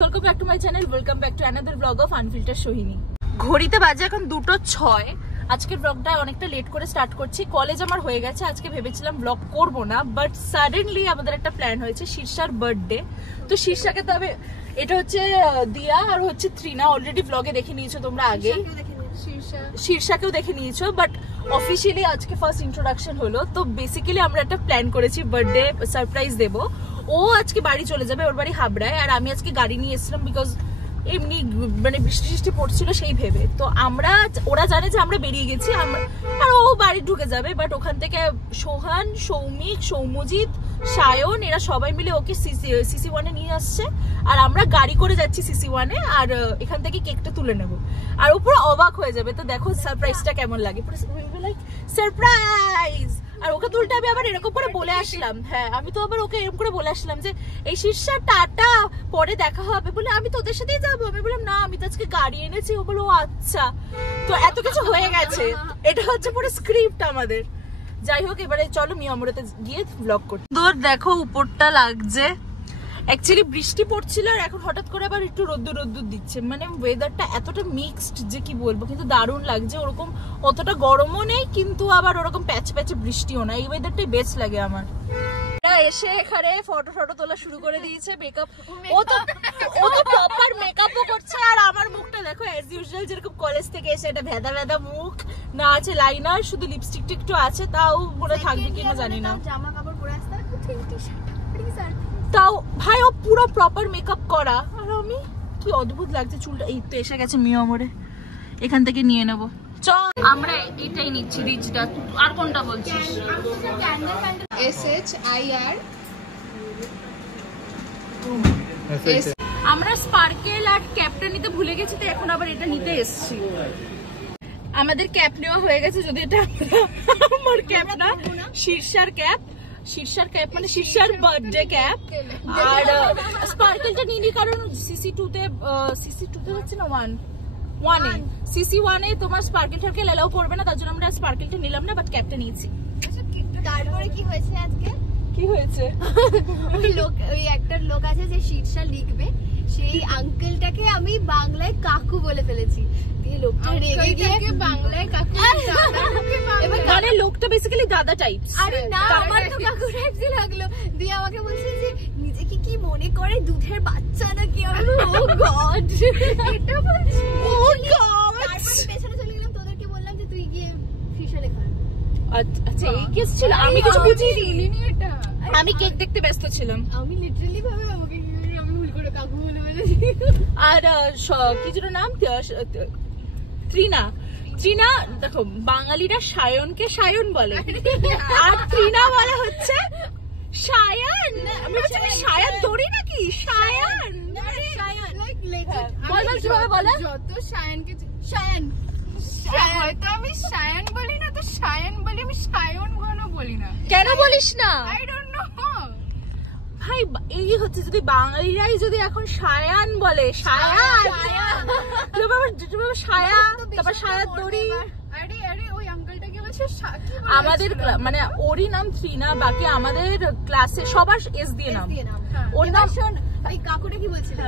Welcome back to my channel, welcome back to another blog of unfilter Sohini. ঘড়িতে বাজে এখন 2:06। আজকের ব্লগটা অনেকটা লেট করে স্টার্ট করছি। কলেজ আমার হয়ে গেছে, আজকে ভেবেছিলাম ব্লগ করব না, বাট সাডেনলি আমাদের একটা প্ল্যান হয়েছে, শীর্ষার বার্থডে। তো শীর্ষাকে তবে এটা হচ্ছে দিয়া আর হচ্ছে ত্রিনা, অলরেডি ব্লগে দেখে নিয়েছো তোমরা আগেই, শীর্ষাকেও দেখে নিয়েছো, বাট অফিসিয়ালি আজকে ফার্স্ট ইন্ট্রোডাকশন হলো। তো বেসিক্যালি আমরা একটা প্ল্যান করেছি বার্থডে সারপ্রাইজ দেবো। ও আজকে বাড়ি চলে যাবে, ওর বাড়ি হাবড়ায়, আর আমি আজকে গাড়ি নিয়ে এসেছিলাম বিকজ এমনি মানে বৃষ্টি পড়ছিল সেই ভেবে। তো ওরা জানে যে আমরা বেরিয়ে গেছি, আর ও বাড়ি ঢুকে যাবে, বাট ওখান থেকে সোহান, সৌমিক, সৌমজিৎ, সায়ন এরা সবাই মিলে ওকে সিসি ওয়ানে নিয়ে আসছে, আর আমরা গাড়ি করে যাচ্ছি সিসি ওয়ানে, আর এখান থেকে কেকটা তুলে নেবো, আর ও পুরো অবাক হয়ে যাবে। তো দেখো সারপ্রাইজটা কেমন লাগে, সারপ্রাইজ। আর ওকে তুলতে আমি আবার এরকম করে বলে আসলাম, হ্যাঁ আমি তো আবার ওকে এরকম করে বলে আসলাম যে এই শীর্ষা টাটা, পরে দেখা হবে, বলে আমি তোদের সাথেই যাবো। আমি বললাম না, আমি তো আজকে গাড়ি এনেছি। ও বলো আচ্ছা। তো এত কিছু হয়ে গেছে, এটা হচ্ছে পুরো স্ক্রিপ্ট আমাদের। যাই হোক, এবারে চলো মিয়ামুড়াতে গিয়ে ব্লগ করতে। তোর দেখো উপরটা লাগছে, অ্যাকচুয়ালি বৃষ্টি পড়ছিল, আর এখন হঠাৎ করে আবার একটু রোদ্দুর দিচ্ছে, মানে ওয়েদারটা এতটা মিক্সড যে কি বলবো, কিন্তু দারুণ লাগছে। ওরকম অতটা গরমও নেই, কিন্তু আবার ওরকম প্যাচে প্যাচে বৃষ্টিও না, এই ওয়েদারটাই বেস্ট লাগে আমার। এসে এখানে ফটো তোলা শুরু করে দিয়েছে, মেকআপ ও তো প্রপার মেকআপও করছে, আর আমার মুখটা দেখো অ্যাজ ইউজুয়াল যেরকম কলেজ থেকে এসে এটা ভেদা মুখ, না আছে লাইনার, শুধু লিপস্টিকটা একটু আছে, তাও মনে থাকবে কিনা জানি না। জামা কাপড় পরে আসতে তাও ভাই ও পুরো প্রপার মেকআপ করা, আর আমি কি অদ্ভুত লাগছে চুলটা। এই তো এসে গেছে মিয়ামরে, এখান থেকে নিয়ে নেবো। চল আমরা এটাই নিচ্ছি, রিচটা। আর কোনটা বলছিস? SHIR আমরা স্পার্কেল আর ক্যাপটা নিতে ভুলে গেছি, তো এখন আবার এটা নিতে এসেছি। আমাদের ক্যাপ নেওয়া হয়ে গেছে, যদি এটা আমার ক্যাপ না, শীর্ষার ক্যাপ মানে শীর্ষার বার্থডে ক্যাপ। আর স্পার্কেলটা নিনি কারণ সিসি2 তে হচ্ছে না 1 সিসি 1 তোমার স্পার্কেল টার্কেল এলাও করবে না, তার জন্য আমরা স্পার্কেলটা নিলাম না, বাট ক্যাপটা নিয়েছি। তারপরে কি হয়েছে আজকে? কি হয়েছে? ওই একটা লোক আছে যে শীর্ষা লিখবে, সেই আঙ্কেলটাকে আমি বাংলায় কাকু বলে ফেলেছি। দিয়ে লোকটা রেগে গিয়ে বাংলায় কাকু, এবার মানে লোকটা বেসিক্যালি দাদা টাইপ। আরে না, আমার তো কাকু টাইপই লাগলো। দিয়ে আমাকে বলছে যে নিজেকে কি মনে করে দুধের বাচ্চা নাকি। ও গড, এটা বলছি। ও গড। তারপরে পেছনে চলে গেলাম, তোদেরকে বললাম যে তুই গিয়ে শীর্ষা লেখা। আচ্ছা এই কেস ছিল, আমি কিছু বুঝিনি। এটা আমি কেক দেখতে ব্যস্ত ছিলাম। আমি লিটারালি ভাবে আমাকে আমি ভুল করে কাকু বলে ফেলেছি। আর কি যেন নাম, ত্রিনা। দেখো বাঙালিরা সায়নকে সায়ন বলে, আর ত্রিনা বলে হচ্ছে সায়ন। আমি বলছি সায়ন তোরই নাকি? সায়ন বলে যত সায়নকে সায়ন, হয়তো আমি সায়ন বলি না, তো সায়ন বলি, আমি সায়ন কোনো বলি না। কেন বলিস না? আই ডোন্ট নো ভাই। এই হচ্ছে যদি বাঙালিরাই যদি এখন সায়ান বলে, সায়ান তারপর সায়ান দড়ি। আরে ওই আঙ্কেলটা কি বলছে, আমাদের মানে ওরই নাম ত্রিনা, বাকি আমাদের ক্লাসে সবার এস দিয়ে নাম। ওর নাম শোন, এই কাকুটা কি বলছিল?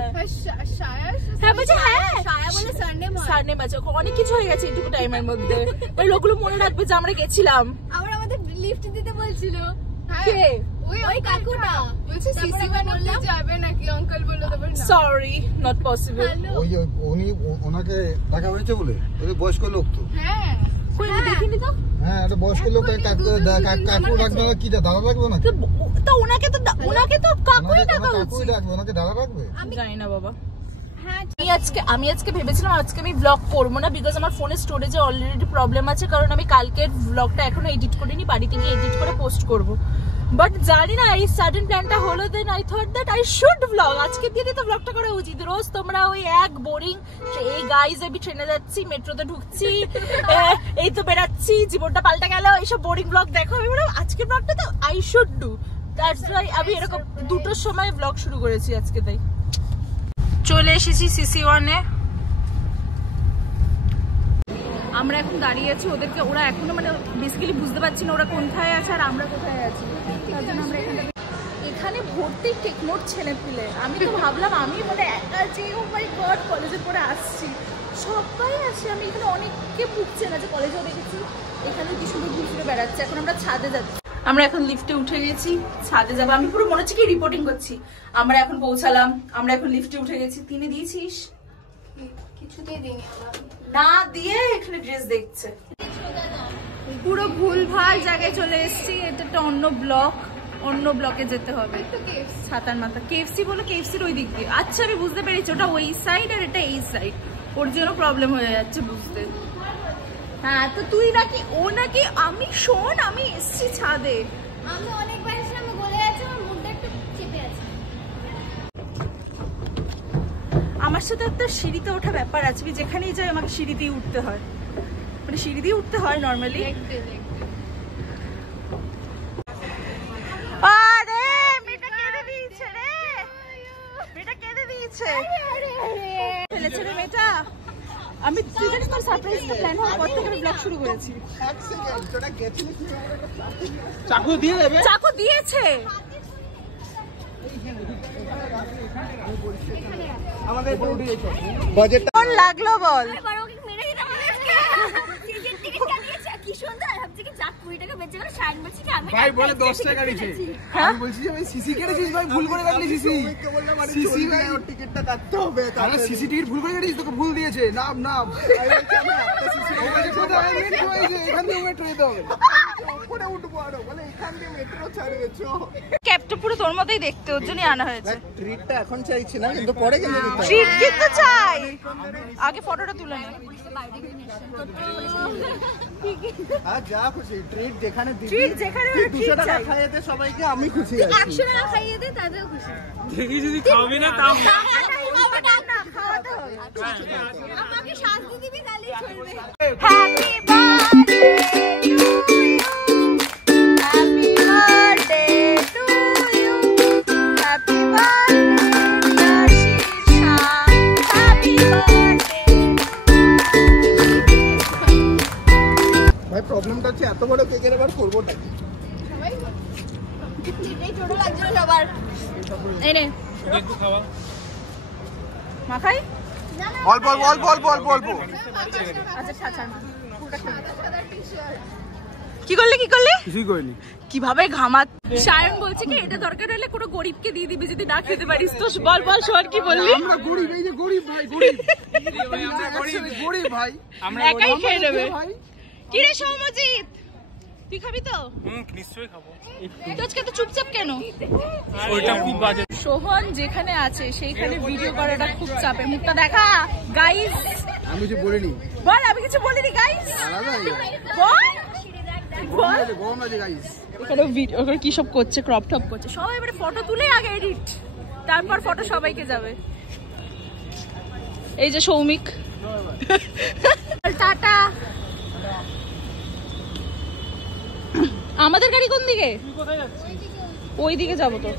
হ্যাঁ বলছে, হ্যাঁ সায়া বলে সারনেম আছে। অনেক কিছু হয়ে গেছে এইটুকু টাইমের মধ্যে, ওই লোকগুলো মনে রাখবে যে আমরা গেছিলাম। আবার আমাদের লিফট দিতে বলছিল। কে? ওই কাকুটা বলছে সিসি বানাতে যাবে নাকি, আঙ্কেল বলে দেবে না। Sorry, not possible. উনি ওনাকে দেখা হয়েছে বলে, ওই বয়স্ক লোক তো। হ্যাঁ দেখিনি তো। হ্যাঁ একটা বয়স্ক লোক, কাকু রাখবে না, কি দাদা রাখবে না? তো ওনাকে তো কাকুই ডাকা উচিত। কাকুই রাখবে, ওনাকে দাদা রাখবে? আমি জানি না বাবা। আমি আজকে ভেবেছিলাম আজকে আমি ব্লগ করবো না, বিকজ আমার ফোনের স্টোরেজে অলরেডি প্রবলেম আছে, কারণ আমি কালকের ব্লগটা এখনো এডিট করিনি, বাড়িতে গিয়ে এডিট করে পোস্ট করবো। বাট জানি না এই সাডেন প্ল্যানটা হলো, then I thought that I should blog. আজকের দিনে তো ব্লগটা করা উচিত। রোজ তোমরা ওই এক বোরিং, এই গাইজ আমি ট্রেনে যাচ্ছি, মেট্রোতে ঢুকছি, এই তো বেরাচ্ছি, জীবনটা পাল্টা গেল, এইসব বোরিং ব্লগ দেখো। আমি বললাম আজকের ব্লগটা তো I should do, that's why আমি এরকম 2টোর সময় ব্লগ শুরু করেছি আজকে। তাই চলে এসেছি সিসি 1-এ। আমরা এখন দাঁড়িয়ে আছি, ওরা এখনো মানে বেসিক্যালি বুঝতে পারছি না ওরা কোথায় আছে আর আমরা কোথায় আছি, তার জন্য আমরা এখানে ভর্তি টেকনোট ছেলে পেলে। আমি তো ভাবলাম আমি মানে একা যে ও মাই গড কলেজে পড়ে আসছি, সবাই আসে। আমি এখানে অনেককে ভুগছে না যে কলেজেও দেখেছি, এখানে কি সুন্দর ঘুরে বেড়াচ্ছে। এখন আমরা ছাদে যাচ্ছি, আমরা এখন লিফটে উঠে গেছি, ছাদে যাবো। আমি পুরো মনে হচ্ছে কি রিপোর্টিং করছি। আমরা এখন পৌঁছালাম, আমরা এখন লিফটে উঠে গেছি। তিনি দিয়েছিস? কিছুতেই দিইনি না দিয়ে এখানে ড্রেস দেখছে। পুরো ভুলভাল জায়গায় চলে এসেছি। এটা একটা অন্য ব্লক, অন্য ব্লকে যেতে হবে। ছাতার মাথা কেএফসি বলে, কেএফসির ওই দিক দিয়ে। আচ্ছা আমি বুঝতে পেরেছি, ওটা ওই সাইড আর এটা এই সাইড, ওর জন্য প্রবলেম হয়ে যাচ্ছে বুঝতে। হ্যাঁ তো তুই নাকি ও নাকি আমি শোন, আমি এসছি ছাদে। আমি অনেকবার এসেছিলাম, আমি বলে যাচ্ছি আমার মুখটা একটু চেপে আছে। আমার সাথে একটা সিঁড়িতে ওঠা ব্যাপার আছে, আমি যেখানেই যাই আমাকে সিঁড়ি দিয়ে উঠতে হয়, মানে সিঁড়ি দিয়ে উঠতে হয় নর্মালি। আরে মেয়েটা কেঁদে দিয়েছে রে, মেয়েটা কেঁদে দিয়েছে, ফেলেছে রে মেয়েটা। আমি তুই জানিস তোর সারপ্রাইজ প্ল্যান হওয়ার পর থেকে আমি ব্লগ শুরু করেছি। চাকু দিয়ে দেবে, চাকু দিয়েছে। আমাদের বাজেট কেমন লাগলো বল? ভাই বলে 10 টাকা দিয়েছে। আমি বলছি যে ভাই সিসি কেটেছিস ভাই, ভুল করে কাটলি সিসি। সিসি ভাই ওর টিকিটটা কাটতে হবে, তাহলে সিসি টিকিট ভুল করে কাটিস, তোকে ভুল দিয়েছে। নাম নাম এখান থেকে মেট্রো যেতে হবে, উপরে উঠবো আরো, বলে এখান থেকে মেট্রো ছাড়বে। ক্যাবটা পুরো তোর মতোই দেখতে, ওর জন্যই আনা হয়েছে। ট্রিটটা এখন চাইছি না, কিন্তু পরে কিন্তু দিতে হবে। ট্রিট কিন্তু চাই, আগে ফটোটা তুলে নে। আর যা খুশি ট্রিট যেখানে দিবি, ট্রিট যেখানে তুই ট্রিট 200 টাকা চাই। খাইয়ে দে সবাইকে, আমি খুশি আছি। 100 টাকা খাইয়ে দে তাতেও খুশি। দেখি যদি খাওয়াবি না তাও আমাকে শাস্তি দিবি তাহলেই চলবে। Happy birthday to you, happy birthday to you, happy birthday dear Shirsha, happy birthday. ভাই প্রবলেমটা হচ্ছে এত বড় কেকের এবার করবো নাকি? সবাই এই ছোট লাগছিল সবার। এই নে একটু খাওয়া। মাখাই। না না অল্প অল্প অল্প অল্প অল্প অল্প। আচ্ছা ছাড় না, পুরোটা খেয়ে নে। কি করলি কি করলি? কিছুই করিনি। কিভাবে ঘামাত। সায়ন বলছে কি এটা দরকার হলে কোনো গরিবকে দিয়ে দিবি যদি না খেতে পারিস। তো বল বল শোন কি বললি? আমরা গরিব, এই যে গরিব ভাই, গরিব আমরা গরিব ভাই, আমরা একাই খেয়ে নেবে। ভাই। কি রে সৌমজিৎ, তুই খাবি তো? নিশ্চয়ই খাবো। তো আজকে তো চুপচাপ কেন? ওইটা খুব বাজে। সোহন যেখানে আছে সেইখানে ভিডিও করাটা খুব চাপের। মুখটা দেখা গাইস, আমি কিছু বলিনি। বল আমি কিছু বলিনি গাইস, আলাদা বল বল। গরম আছে গাইস। এখানে ভিডিও ওখানে কি সব করছে, ক্রপ টপ করছে সবাই। এবারে ফটো তুলে আগে এডিট, তারপর ফটো সবাইকে যাবে। এই যে সৌমিক, টাটা। আমাদের গাড়ি কোন দিকে? ওই দিকে যাবো তো।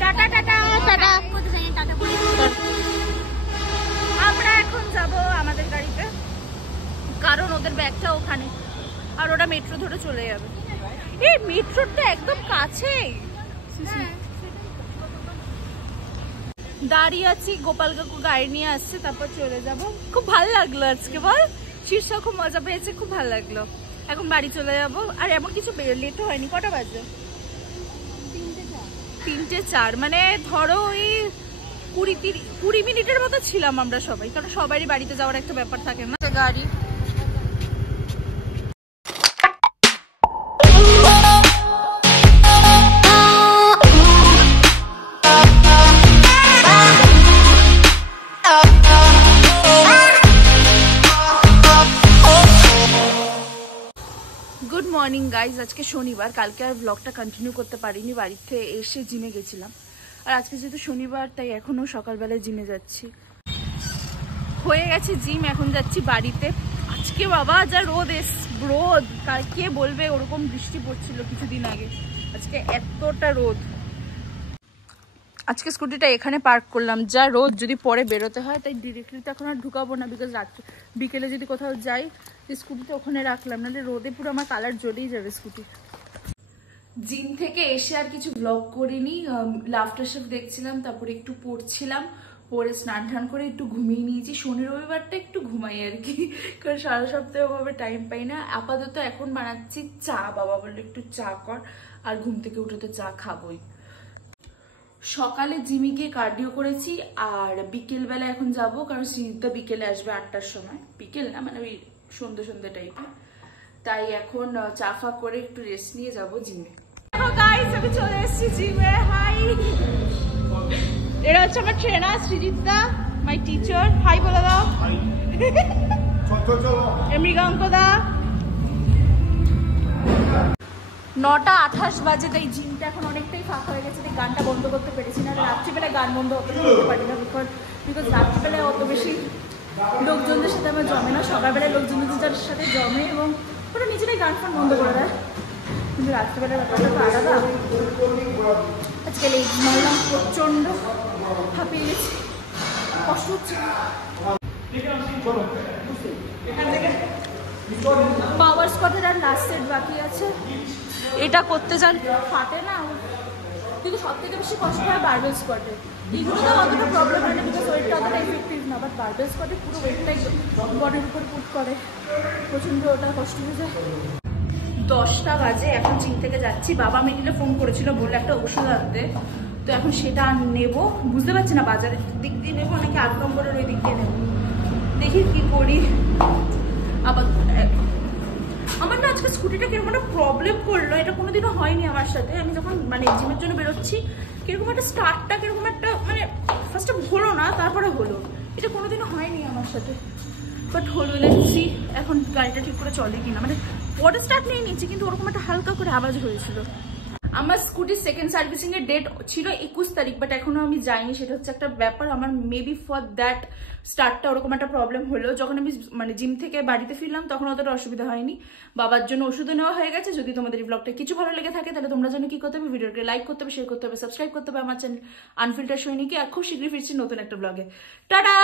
Tata tata tata. আমরা এখন যাব আমাদের গাড়িতে, কারণ ওদের ব্যাগটা ওখানে, আর ওরা মেট্রো ধরে চলে যাবে। এই মেট্রোটা একদম কাছেই। দাঁড়িয়ে আছি, গোপাল কাকু গাড়ি নিয়ে আসছে, তারপর চলে যাব। খুব ভালো লাগলো আজকে, বল শীর্ষা খুব মজা পেয়েছে, খুব ভালো লাগলো। এখন বাড়ি চলে যাব। আর এমন কিছু লেটও হয়নি। কটা বাজে? 3:04, মানে ধরো ওই 20 মিনিটের মতো ছিলাম আমরা সবাই, কারণ সবারই বাড়িতে যাওয়ার একটা ব্যাপার থাকে না। গাড়ি গুড মর্নিং গাইজ। আজকে শনিবার, কালকে আর ব্লগটা কন্টিনিউ করতে পারিনি, বাড়িতে এসে জিমে গেছিলাম। আর আজকে যেহেতু শনিবার তাই এখনো সকালবেলায় জিমে যাচ্ছি। হয়ে গেছে জিম, এখন যাচ্ছি বাড়িতে। আজকে বাবা যা রোদ রোদ, কে বলবে ওরকম বৃষ্টি পড়ছিল কিছুদিন আগে, আজকে এতটা রোদ। আজকে স্কুটিটা এখানে পার্ক করলাম, যা রোদ। যদি পরে বেরোতে হয় তাই ডিরেক্টলি তো এখন আর ঢুকাবো না, বিকজ রাত্রে বিকেলে যদি কোথাও যাই স্কুটিটা ওখানে রাখলাম, নাহলে রোদে পুরো আমার কালার জ্বলেই যাবে স্কুটি। জিম থেকে এসে আর কিছু ব্লগ করিনি, লাফটার শেফ দেখছিলাম, তারপরে একটু পড়ছিলাম, পরে স্নান টান করে একটু ঘুমিয়ে নিয়েছি। শনি রবিবারটা একটু ঘুমাই আর কি, কারণ সারা সপ্তাহে ওভাবে টাইম পাই না। আপাতত এখন বানাচ্ছি চা, বাবা বললো একটু চা কর, আর ঘুম থেকে উঠে তো চা খাবোই। সকালে জিমে গিয়ে কার্ডিও করেছি, আর বিকেলবেলা এখন যাব, কারণ সিদ্ধা বিকেলে আসবে 8টার সময়, বিকেল না মানে ওই সন্ধ্যে সন্ধ্যে টাইপে, তাই এখন চা ফা করে একটু রেস্ট নিয়ে যাবো জিমে। আমি চলে এসেছি জিমে। হাই, এরা হচ্ছে আমার trainer Srijit da, my teacher. Hi বলে দাও। মৃগাঙ্ক দা। 9:28 বাজে, তাই জিমটা এখন অনেকটাই ফাঁকা হয়ে গেছে, তাই গানটা বন্ধ করতে পেরেছি না। রাত্রিবেলায় গান বন্ধ করতে পারি না, বিকজ রাত্রিবেলায় অত বেশি লোকজনদের সাথে আমার জমে না। সকালবেলায় লোকজনদের সাথে জমে এবং ওরা নিজেরাই গান ফান বন্ধ করে দেয়, কিন্তু রাত্রিবেলার ব্যাপারটা তো আলাদা। আজকে লেগ মারলাম, প্রচন্ড হাঁপিয়ে গেছি, কষ্ট হচ্ছে। পাওয়ার স্কোয়াটের আর লাস্ট সেট বাকি আছে, এটা করতে যান ফাটে না, কিন্তু সব থেকে বেশি কষ্ট হয় বারবেল স্কোয়াটে। এগুলো তো অতটা প্রবলেম হয় না, বিকজ ওয়েটটা অতটা এফেক্টিভ না, বাট বারবেল স্কোয়াটে পুরো ওয়েটটাই বডির উপর পুট করে, প্রচন্ড ওটা কষ্ট হয়ে যায়। 10টা বাজে, এখন জিম থেকে যাচ্ছি। বাবা মিডিলে ফোন করেছিল, বললে একটা ওষুধ আনতে, তো এখন সেটা নেবো। বুঝতে পারছি না বাজারের দিক দিয়ে নেবো নাকি 8 নম্বরের ওই দিক দিয়ে নেবো, দেখি কি করি। আবার আমার না আজকে স্কুটিটা কিরকম একটা প্রবলেম করলো, এটা কোনোদিনও হয়নি আমার সাথে। আমি যখন মানে জিমের জন্য বেরোচ্ছি, কিরকম একটা স্টার্টটা কিরকম একটা মানে ফার্স্টে হলো না, তারপরে হলো। এটা কোনোদিনও হয়নি আমার সাথে, বাট হলো। দেখছি এখন গাড়িটা ঠিক করে চলে কিনা, মানে ওয়াটার স্টার্ট নিয়ে নিচ্ছি, কিন্তু ওরকম একটা হালকা করে আওয়াজ হয়েছিল। আমার স্কুটির সেকেন্ড সার্ভিসিং এর ডেট ছিল 21 তারিখ, বাট এখনো আমি যাইনি। সেটা হচ্ছে একটা ব্যাপার, আমার মেবি ফর দ্যাট স্টার্টটা ওরকম একটা প্রবলেম হলো। যখন আমি মানে জিম থেকে বাড়িতে ফিরলাম তখন অতটা অসুবিধা হয়নি। বাবার জন্য ওষুধও নেওয়া হয়ে গেছে। যদি তোমাদের এই ব্লগটা কিছু ভালো লেগে থাকে, তাহলে তোমরা জানো কি করতে হবে, ভিডিওকে লাইক করতে হবে, শেয়ার করতে হবে, সাবস্ক্রাইব করতে হবে আমার চ্যানেল আনফিল্টার সৈনিকে। আর খুব শীঘ্রই ফিরছি নতুন একটা ব্লগে। টাটা।